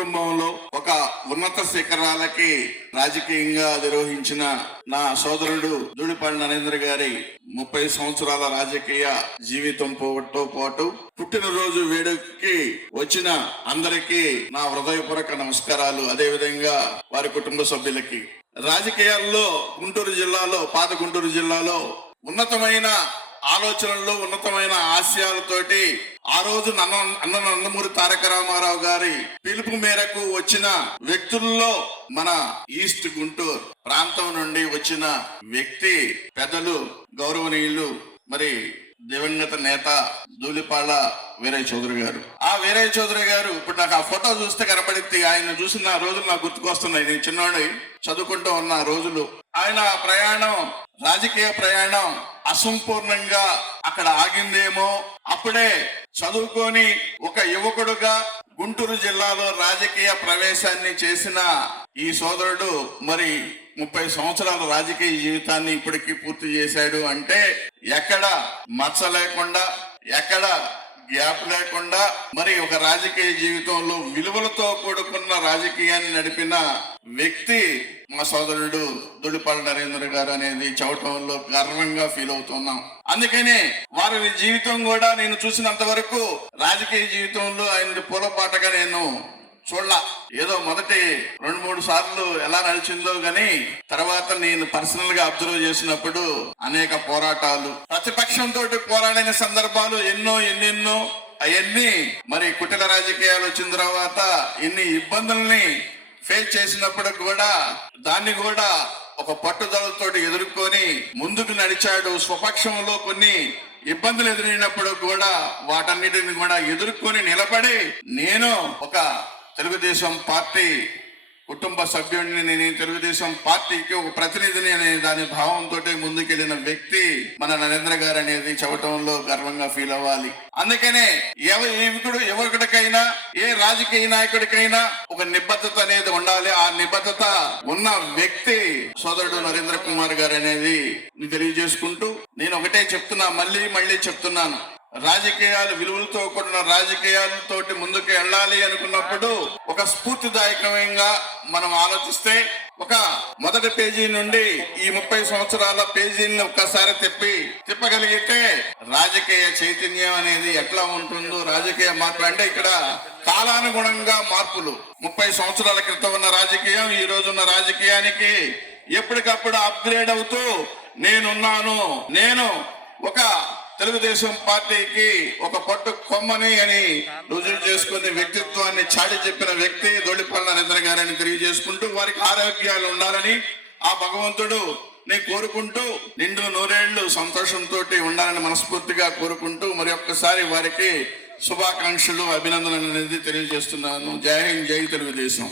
కుటుంబంలో ఒక ఉన్నత శిఖరాలకి రాజకీయంగా అధిరోహించిన నా సోదరుడు ధూళిపాళ్ల నరేంద్ర గారి 30 సంవత్సరాల రాజకీయ జీవితంతో పాటు పుట్టినరోజు వేడుకకి వచ్చిన అందరికీ నా హృదయపూర్వక నమస్కారాలు. అదే విధంగా వారి కుటుంబ సభ్యులకి. రాజకీయాల్లో గుంటూరు జిల్లాలో, పాత గుంటూరు జిల్లాలో ఉన్నతమైన ఆలోచనలు, ఉన్నతమైన ఆశయాలతోటి ఆ రోజు నందమూరి తారక రామారావు గారి పిలుపు మేరకు వచ్చిన వ్యక్తుల్లో మన ఈస్ట్ గుంటూరు ప్రాంతం నుండి వచ్చిన వ్యక్తి పెద్దలు గౌరవనీయులు మరి దివంగత నేత ధూళిపాళ్ల వీరయ్య చౌదరి గారు. ఆ వీరయ్య చౌదరి గారు ఇప్పుడు నాకు ఆ ఫోటో చూస్తే కనపడింది. ఆయన చూసిన రోజులు నాకు గుర్తుకొస్తున్నాయి. నేను చిన్నవాడి చదువుకుంటూ ఉన్న రోజులు. ఆయన ప్రయాణం, రాజకీయ ప్రయాణం అసంపూర్ణంగా అక్కడ ఆగిందేమో. అప్పుడే చదువుకొని ఒక యువకుడుగా గుంటూరు జిల్లాలో రాజకీయ ప్రవేశాన్ని చేసిన ఈ సోదరుడు మరి 30 సంవత్సరాల రాజకీయ జీవితాన్ని ఇప్పటికీ పూర్తి చేశాడు అంటే ఎక్కడ మచ్చ లేకుండా, ఎక్కడ గ్యాప్ లేకుండా మరి ఒక రాజకీయ జీవితంలో విలువలతో కూడుకున్న రాజకీయాన్ని నడిపిన వ్యక్తి మా సోదరుడు ధూళిపాళ్ల నరేంద్ర గారు అనేది చెప్పడంలో గర్వంగా ఫీల్ అవుతున్నాం. అందుకనే వారి జీవితం కూడా నేను చూసినంత వరకు రాజకీయ జీవితంలో ఆయన పూలపాటగా నేను చూడలా. ఏదో మొదటి 2-3 సార్లు ఎలా నడిచిందో గాని తర్వాత నేను పర్సనల్ గా అబ్జర్వ్ చేసినప్పుడు అనేక పోరాటాలు, ప్రతిపక్షంతో పోరాడిన సందర్భాలు ఎన్నెన్నో. అవన్నీ మరి కుటిల రాజకీయాలు వచ్చిన తర్వాత ఎన్ని ఇబ్బందుల్ని ఫేస్ చేసినప్పుడు కూడా దాన్ని కూడా ఒక పట్టుదలతో ఎదుర్కొని ముందుకు నడిచాడు. స్వపక్షంలో కొన్ని ఇబ్బందులు ఎదురైనప్పుడు కూడా వాటన్నిటిని కూడా ఎదుర్కొని నిలబడి నేను ఒక తెలుగుదేశం పార్టీ కుటుంబ సభ్యుడిని, నేను తెలుగుదేశం పార్టీకి ఒక ప్రతినిధిని అనే దాని భావంతో ముందుకెళ్లిన వ్యక్తి మన నరేంద్ర గారు అనేది చెప్పడంలో గర్వంగా ఫీల్ అవ్వాలి. అందుకనే యువకుడికైనా ఏ రాజకీయ నాయకుడికైనా ఒక నిబద్ధత అనేది ఉండాలి. ఆ నిబద్ధత ఉన్న వ్యక్తి సోదరుడు నరేంద్ర కుమార్ గారు అనేది తెలియజేసుకుంటూ నేను ఒకటే చెప్తున్నా, మళ్ళీ చెప్తున్నాను. రాజకీయాలు విలువలతో కూడిన రాజకీయాలతోటి ముందుకు వెళ్ళాలి అనుకున్నప్పుడు ఒక స్ఫూర్తిదాయకంగా మనం ఆలోచిస్తే ఒక మొదటి పేజీ నుండి ఈ 30 సంవత్సరాల పేజీని ఒక్కసారి తిప్పగలిగితే రాజకీయ చైతన్యం అనేది ఎట్లా ఉంటుందో, రాజకీయ మార్పు అంటే ఇక్కడ కాలానుగుణంగా మార్పులు. 30 సంవత్సరాల క్రితం ఉన్న రాజకీయం ఈ రోజున్న రాజకీయానికి ఎప్పటికప్పుడు అప్గ్రేడ్ అవుతూ నేను ఒక తెలుగుదేశం పార్టీకి ఒక పట్టు కొమ్మని అని రుజువు చేసుకునే వ్యక్తిత్వాన్ని చాటి చెప్పిన వ్యక్తి ధూళిపాళ్ల నరేంద్ర గారని తెలియజేసుకుంటూ వారికి ఆరోగ్యాలు ఉండాలని ఆ భగవంతుడు నేను కోరుకుంటూ నిండు నూరేళ్లు సంతోషంతో ఉండాలని మనస్ఫూర్తిగా కోరుకుంటూ మరి ఒక్కసారి వారికి శుభాకాంక్షలు, అభినందనలు అనేది తెలియజేస్తున్నాను. జై హింద్, జై తెలుగుదేశం.